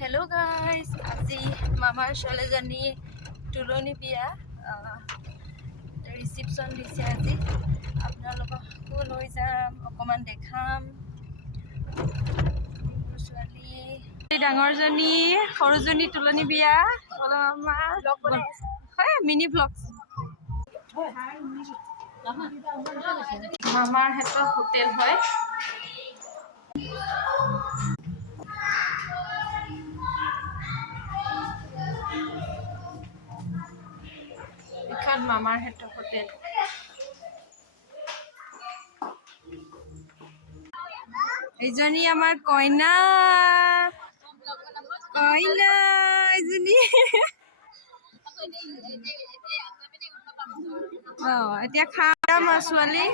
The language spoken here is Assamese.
Hello guys, আজি মামাৰ ছোৱালীজনী তুলনি বিয়া ৰিসেপশন দিছে আজি আপোনালোককো লৈ যাম অকমান দেখাম ছোৱালী ডাঙৰজনী সৰুজনী তুলনি বিয়া হয় মিনি ব্লগ মামাৰ হেতৰ হোটেল হয় এখন মামাৰ হেতৰ হোটেল এইজনী আমাৰ কইনা এজনী এতিয়া খাম ছোৱালী